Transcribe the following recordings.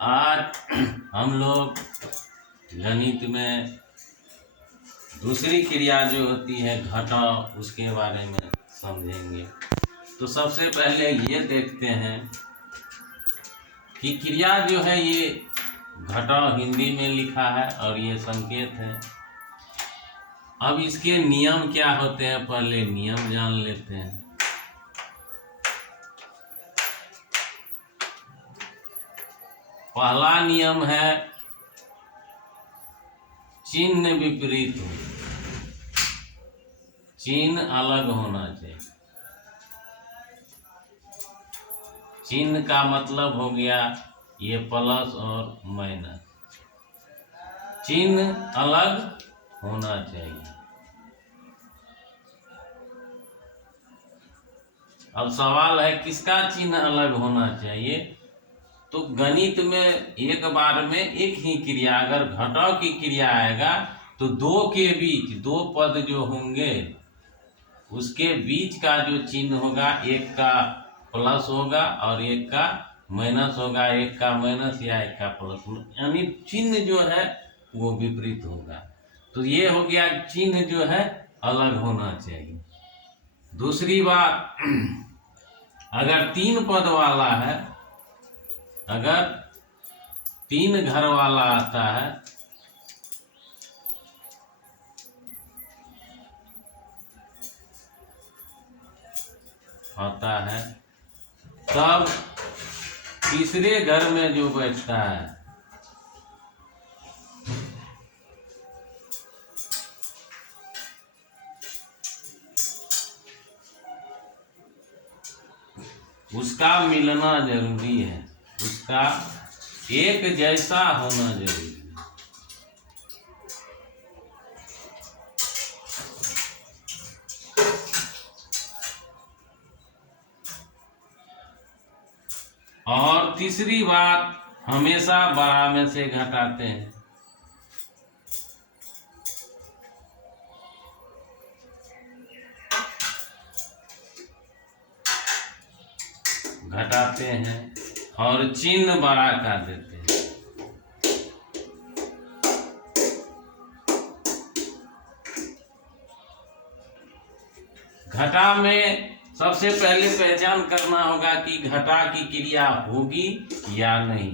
आज हम लोग गणित में दूसरी क्रिया जो होती है घटाव, उसके बारे में समझेंगे। तो सबसे पहले ये देखते हैं कि क्रिया जो है ये घटाव हिंदी में लिखा है और ये संकेत है। अब इसके नियम क्या होते हैं, पहले नियम जान लेते हैं। पहला नियम है चिन्ह विपरीत हो, चिन्ह अलग होना चाहिए। चिन्ह का मतलब हो गया ये प्लस और माइनस, चिन्ह अलग होना चाहिए। अब सवाल है किसका चिन्ह अलग होना चाहिए। तो गणित में एक बार में एक ही क्रिया, अगर घटाव की क्रिया आएगा तो दो के बीच, दो पद जो होंगे उसके बीच का जो चिन्ह होगा, एक का प्लस होगा और एक का माइनस होगा, एक का माइनस या एक का प्लस, यानी चिन्ह जो है वो विपरीत होगा। तो ये हो गया चिन्ह जो है अलग होना चाहिए। दूसरी बात, अगर तीन पद वाला है, अगर तीन घर वाला आता है तब तीसरे घर में जो बैठता है उसका मिलना जरूरी है, उसका एक जैसा होना जरूरी है। और तीसरी बात, हमेशा बड़ा में से घटाते हैं। घटाते हैं और चिन्ह बड़ा कर देते हैं। घटा में सबसे पहले पहचान करना होगा कि घटा की क्रिया होगी या नहीं।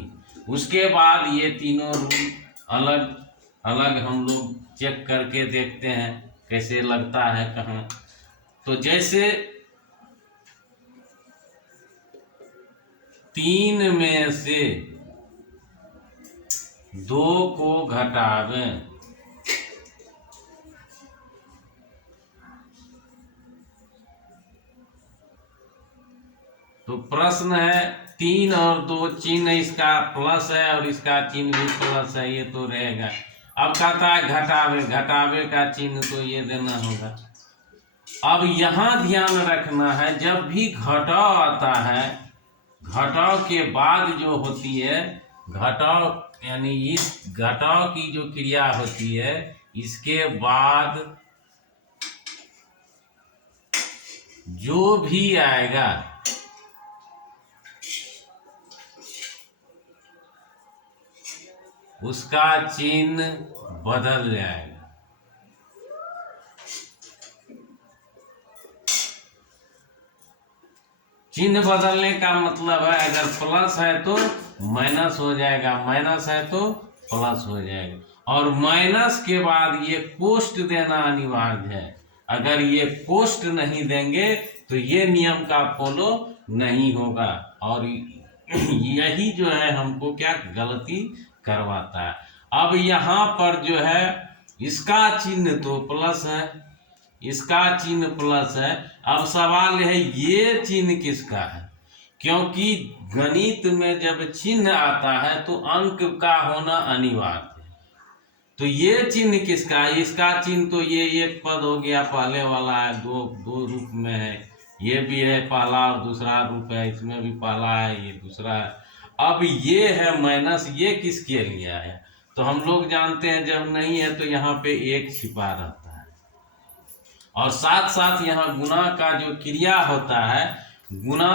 उसके बाद ये तीनों रूल अलग अलग हम लोग चेक करके देखते हैं कैसे लगता है कहाँ। तो जैसे तीन में से दो को घटावें तो प्रश्न है, तीन और दो, चिन्ह इसका प्लस है और इसका चिन्ह भी प्लस है, ये तो रहेगा। अब कहता है घटावे, घटावे का चिन्ह तो ये देना होगा। अब यहाँ ध्यान रखना है, जब भी घटाव आता है, घटाव के बाद जो होती है, घटाव यानी इस घटाव की जो क्रिया होती है, इसके बाद जो भी आएगा उसका चिन्ह बदल जाएगा। चिन्ह बदलने का मतलब है, अगर प्लस है तो माइनस हो जाएगा, माइनस है तो प्लस हो जाएगा। और माइनस के बाद ये कोष्ट देना अनिवार्य है। अगर ये कोष्ट नहीं देंगे तो ये नियम का फॉलो नहीं होगा, और यही जो है हमको क्या गलती करवाता है। अब यहाँ पर जो है इसका चिन्ह तो प्लस है, इसका चिन्ह प्लस है। अब सवाल है ये चिन्ह किसका है, क्योंकि गणित में जब चिन्ह आता है तो अंक का होना अनिवार्य है। तो ये चिन्ह किसका है, इसका चिन्ह तो ये एक पद हो गया, पहले वाला है, दो रूप में है, ये भी है पहला और दूसरा रूप है, इसमें भी पहला है, ये दूसरा है। अब ये है माइनस, ये किसके लिए है, तो हम लोग जानते हैं जब नहीं है तो यहाँ पे एक छिपा रहता है। और साथ साथ यहाँ गुणा का जो क्रिया होता है, गुणा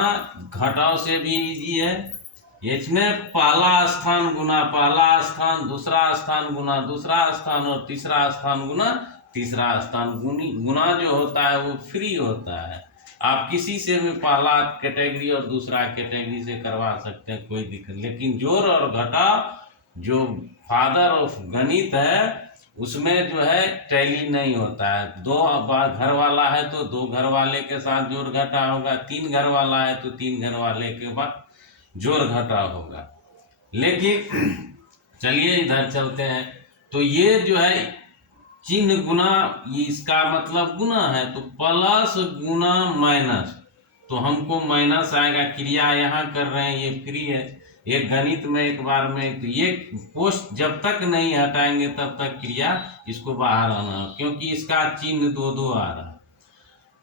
घटाव से भी इजी है, इसमें पहला स्थान गुना पहला स्थान, दूसरा स्थान गुना दूसरा स्थान और तीसरा स्थान गुना तीसरा स्थान। गुना जो होता है वो फ्री होता है, आप किसी से भी पहला कैटेगरी और दूसरा कैटेगरी से करवा सकते हैं, कोई दिक्कत। लेकिन जोड़ और घटाव जो फादर ऑफ गणित है उसमें जो है टैली नहीं होता है। दो घर वाला है तो दो घर वाले के साथ जोड़ घटा होगा, तीन घर वाला है तो तीन घर वाले के बाद जोड़ घटा होगा। लेकिन चलिए इधर चलते हैं। तो ये जो है चिन्ह गुना, ये इसका मतलब गुना है, तो प्लस गुना माइनस, तो हमको माइनस आएगा। क्रिया यहाँ कर रहे हैं, ये फ्री है, ये गणित में एक बार में। तो ये पोस्ट जब तक नहीं हटाएंगे तब तक क्रिया इसको बाहर आना, क्योंकि इसका चिन्ह दो दो आ रहा है।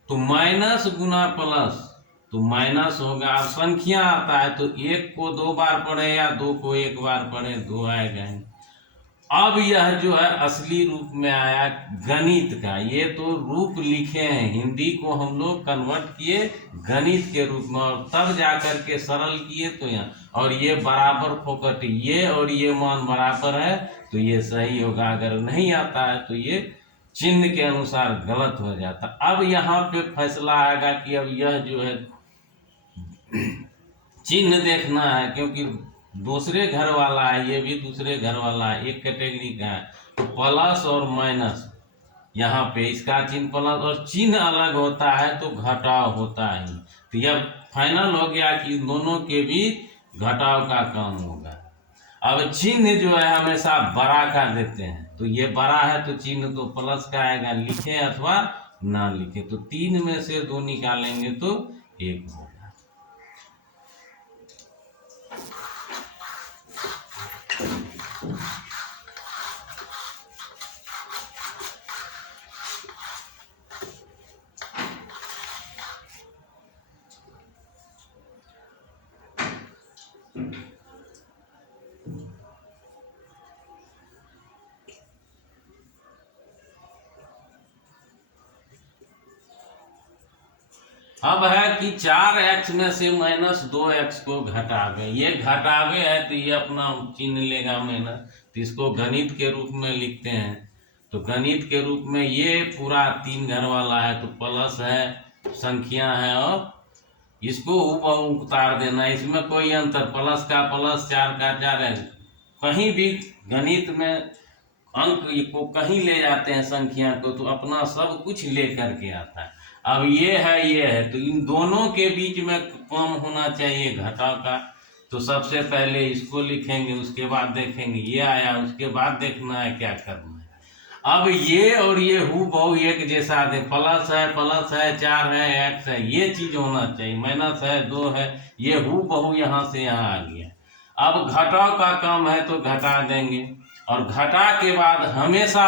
तो माइनस गुना प्लस, तो माइनस होगा। अब संख्या आता है तो एक को दो बार पढ़े या दो को एक बार पढ़े, दो आएगा। अब यह जो है असली रूप में आया गणित का। ये तो रूप लिखे हैं, हिंदी को हम लोग कन्वर्ट किए गणित के रूप में, और तब जाकर के सरल किए। तो यहाँ और ये बराबर फोकट, ये और ये मान बराबर है तो ये सही होगा। अगर नहीं आता है तो ये चिन्ह के अनुसार गलत हो जाता। अब यहाँ पे फैसला आएगा कि अब यह जो है चिन्ह देखना है, क्योंकि दूसरे घर वाला है, ये भी दूसरे घर वाला है, एक कैटेगरी का है। तो प्लस और माइनस यहाँ पे इसका चिन्ह प्लस, और चिन्ह अलग होता है तो घटाव होता है। तो यह फाइनल हो गया कि दोनों के बीच घटाव का काम होगा। अब चिन्ह जो है हमेशा बड़ा का देते हैं, तो ये बड़ा है तो चिन्ह तो प्लस का आएगा, लिखे अथवा ना लिखे। तो तीन में से दो निकालेंगे तो एक होगा। अब है कि 4x में से -2x को घटावे। ये घटावे है तो ये अपना चिन्ह लेगा माइनस, तो इसको गणित के रूप में लिखते हैं। तो गणित के रूप में ये पूरा तीन घर वाला है तो प्लस है, संख्या है, और इसको ऊपर उतार देना। इसमें कोई अंतर, प्लस का प्लस, चार का चार है। कहीं भी गणित में अंक को कहीं ले जाते हैं संख्या को, तो अपना सब कुछ ले करके आता है। अब ये है, तो इन दोनों के बीच में कम होना चाहिए घटाव का। तो सबसे पहले इसको लिखेंगे, उसके बाद देखेंगे ये आया, उसके बाद देखना है क्या करना है। अब ये और ये हूबहू एक जैसा दे, प्लस है, 4 है, x है, ये चीज होना चाहिए। माइनस है, 2 है, ये हूबहू यहाँ से यहाँ आ गया। अब घटाव का काम है तो घटा देंगे, और घटा के बाद हमेशा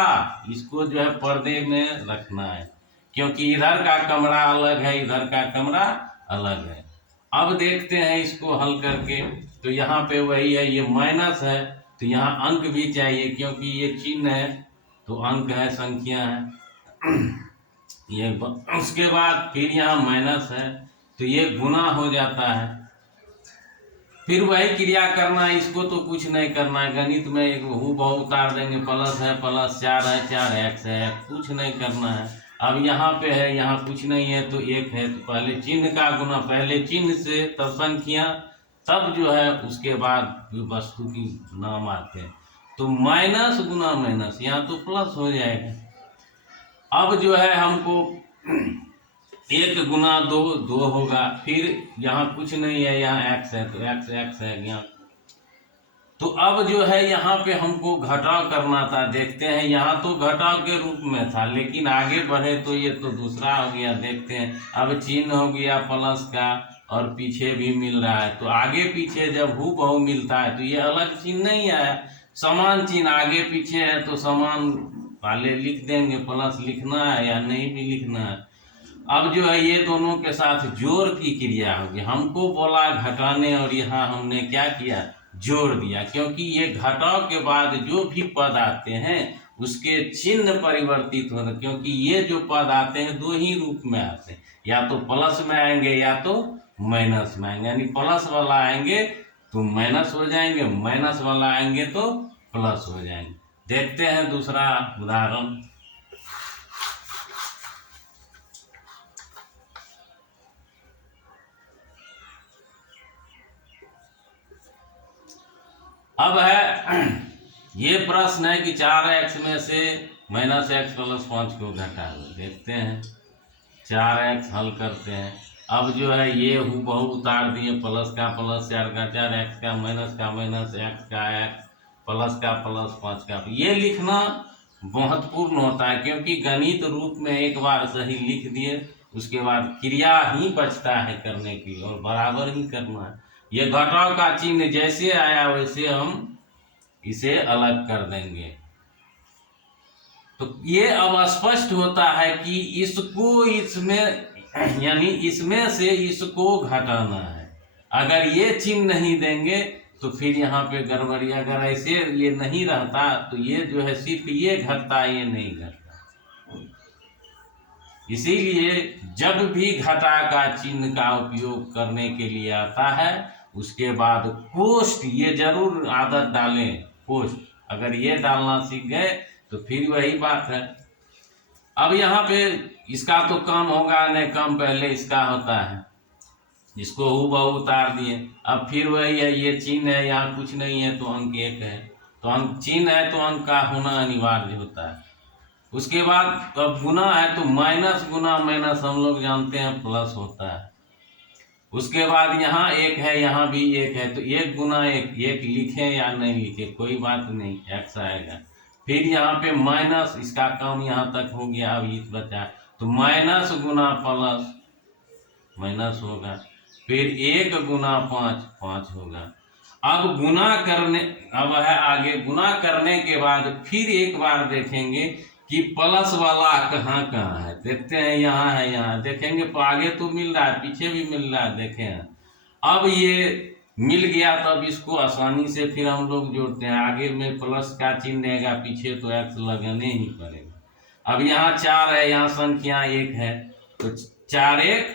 इसको जो है पर्दे में रखना है, क्योंकि इधर का कमरा अलग है, इधर का कमरा अलग है। अब देखते हैं इसको हल करके। तो यहाँ पे वही है, ये माइनस है तो यहाँ अंक भी चाहिए, क्योंकि ये चिन्ह है तो अंक है, संख्या है। ये उसके बाद फिर यहाँ माइनस है तो ये गुना हो जाता है। फिर वही क्रिया करना है, इसको तो कुछ नहीं करना है। गणित में एक हूबहू उतार देंगे, प्लस है प्लस, 4 है 4, x है, कुछ नहीं करना है। अब यहाँ पे है, यहाँ कुछ नहीं है तो एक है, तो पहले चिन्ह का गुना, पहले चिन्ह से तब संख्या, तब जो है उसके बाद वस्तु की नाम आते हैं। तो माइनस गुना माइनस, यहाँ तो प्लस हो जाएगा। अब जो है हमको 1 गुना 2 2 होगा। फिर यहाँ कुछ नहीं है, यहाँ x है तो x है यहाँ। तो अब जो है यहाँ पे हमको घटाव करना था, देखते हैं। यहाँ तो घटाव के रूप में था, लेकिन आगे बढ़े तो ये तो दूसरा हो गया, देखते हैं। अब चिन्ह हो गया प्लस का, और पीछे भी मिल रहा है। तो आगे पीछे जब हूबहू मिलता है तो ये अलग चिन्ह नहीं आया, समान चिन्ह आगे पीछे है तो समान वाले लिख देंगे। प्लस लिखना है या नहीं भी लिखना है। अब जो है ये दोनों के साथ जोड़ की क्रिया होगी। हमको बोला घटाने, और यहाँ हमने क्या किया, जोड़ दिया। क्योंकि ये घटाव के बाद जो भी पद आते हैं उसके चिन्ह परिवर्तित होते, क्योंकि ये जो पद आते हैं दो ही रूप में आते हैं, या तो प्लस में आएंगे या तो माइनस में आएंगे। यानी प्लस वाला आएंगे तो माइनस हो जाएंगे, माइनस वाला आएंगे तो प्लस हो जाएंगे। देखते हैं दूसरा उदाहरण। अब है ये प्रश्न है कि 4x में से -x+5 को घटा दो। देखते हैं 4x हल करते हैं। अब जो है ये हूबहू उतार दिए, प्लस का प्लस, 4 का 4, x का माइनस, x का x, प्लस का प्लस, 5 का। ये लिखना महत्वपूर्ण होता है क्योंकि गणित रूप में एक बार सही लिख दिए उसके बाद क्रिया ही बचता है करने की और बराबर ही करना है। ये घटाव का चिन्ह जैसे आया वैसे हम इसे अलग कर देंगे। तो ये अब स्पष्ट होता है कि इसको इसमें यानी इसमें से इसको घटाना है। अगर ये चिन्ह नहीं देंगे तो फिर यहाँ पे गड़बड़ी। अगर ऐसे ये नहीं रहता तो ये जो है सिर्फ ये घटता, ये नहीं घटता। इसीलिए जब भी घटा का चिन्ह का उपयोग करने के लिए आता है उसके बाद कोष्ठ ये जरूर आदत डालें। कोष्ठ अगर ये डालना सीख गए तो फिर वही बात है। अब यहाँ पे इसका तो कम होगा नहीं, कम पहले इसका होता है, जिसको हूबहू उतार दिए। अब फिर वही है, ये चिन्ह है, यहाँ कुछ नहीं है तो अंक 1 है, तो अंक चिन्ह है तो अंक का होना अनिवार्य होता है। उसके बाद अब गुना है तो माइनस गुना माइनस हम लोग जानते हैं प्लस होता है। उसके बाद यहाँ 1 है, यहाँ भी 1 है, तो 1 गुना 1, 1 लिखे या नहीं लिखे कोई बात नहीं, x आएगा। फिर यहाँ पे माइनस, इसका कम यहाँ तक हो गया, अब ये बचा तो माइनस गुना प्लस माइनस होगा। फिर 1 गुना 5, 5 होगा। अब गुना करने, अब है आगे गुना करने के बाद फिर एक बार देखेंगे कि प्लस वाला कहाँ कहाँ है। देखते हैं, यहाँ है, यहाँ देखेंगे तो आगे तो मिल रहा है, पीछे भी मिल रहा है, देखें। अब ये मिल गया तब इसको आसानी से फिर हम लोग जोड़ते हैं। आगे में प्लस का चिन्ह रहेगा, पीछे तो x लगाने ही पड़ेगा। अब यहाँ 4 है, यहाँ संख्या 1 है तो 4 1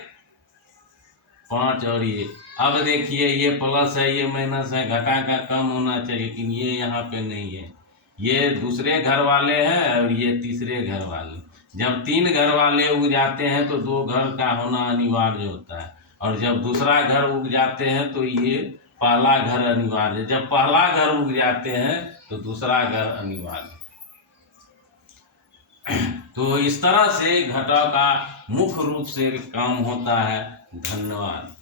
5 और ये। अब देखिए ये प्लस है, ये माइनस है, घटा का कम होना चाहिए लेकिन ये यहाँ पे नहीं है। ये दूसरे घर वाले हैं और ये तीसरे घर वाले। जब 3 घर वाले उग जाते हैं तो 2 घर का होना अनिवार्य होता है, और जब दूसरा घर उग जाते हैं तो ये पहला घर अनिवार्य। जब पहला घर उग जाते हैं तो दूसरा घर अनिवार्य। तो इस तरह से घटाव का मुख्य रूप से काम होता है। धन्यवाद।